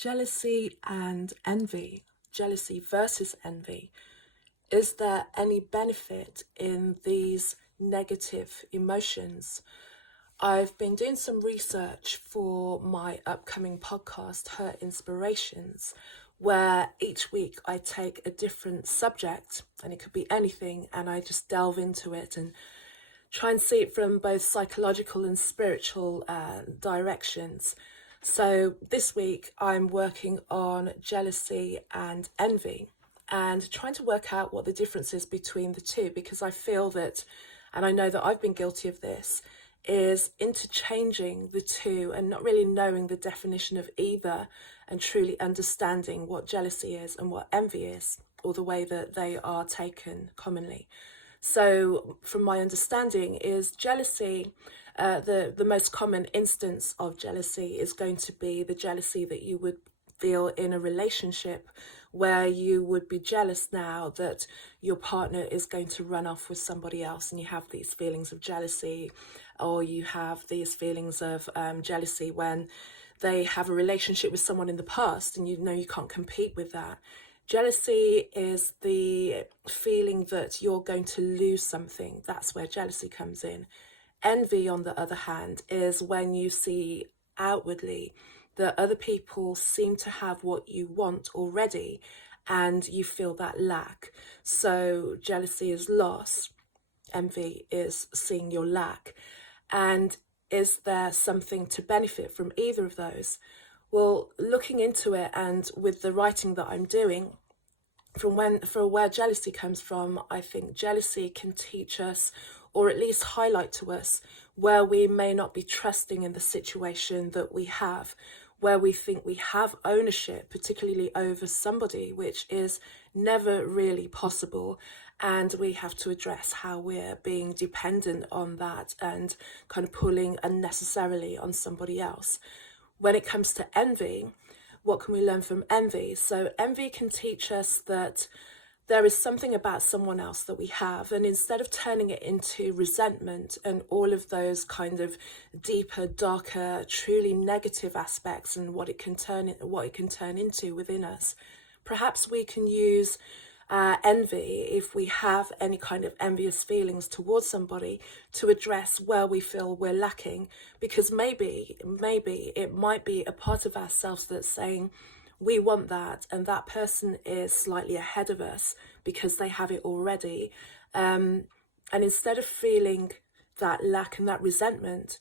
Jealousy and envy, jealousy versus envy. Is there any benefit in these negative emotions? I've been doing some research for my upcoming podcast, Her Inspirations, where each week I take a different subject, and it could be anything, and I just delve into it and try and see it from both psychological and spiritual directions. So this week I'm working on jealousy and envy and trying to work out what the difference is between the two, because I feel that, and I know that I've been guilty of this, is interchanging the two and not really knowing the definition of either and truly understanding what jealousy is and what envy is, or the way that they are taken commonly. So, from my understanding, is jealousy, the most common instance of jealousy is going to be the jealousy that you would feel in a relationship, where you would be jealous now that your partner is going to run off with somebody else, and you have these feelings of jealousy, or you have these feelings of jealousy when they have a relationship with someone in the past and you know you can't compete with that. Jealousy is the feeling that you're going to lose something. That's where jealousy comes in. Envy, on the other hand, is when you see outwardly that other people seem to have what you want already and you feel that lack. So jealousy is loss, envy is seeing your lack. And is there something to benefit from either of those? Well, looking into it and with the writing that I'm doing, for where jealousy comes from, I think jealousy can teach us, or at least highlight to us, where we may not be trusting in the situation that we have, where we think we have ownership, particularly over somebody, which is never really possible. And we have to address how we're being dependent on that and kind of pulling unnecessarily on somebody else. When it comes to envy, what can we learn from envy? So envy can teach us that there is something about someone else that we have, and instead of turning it into resentment and all of those kind of deeper, darker, truly negative aspects and what it can turn into within us, perhaps we can use envy, if we have any kind of envious feelings towards somebody, to address where we feel we're lacking, because maybe it might be a part of ourselves that's saying we want that, and that person is slightly ahead of us because they have it already, and instead of feeling that lack and that resentment,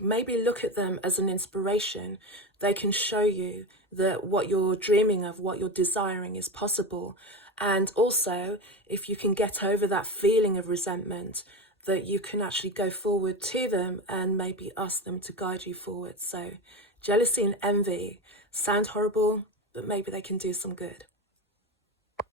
maybe look at them as an inspiration. They can show you that what you're dreaming of, what you're desiring, is possible. And also, if you can get over that feeling of resentment, that you can actually go forward to them and maybe ask them to guide you forward. So jealousy and envy sound horrible, but maybe they can do some good.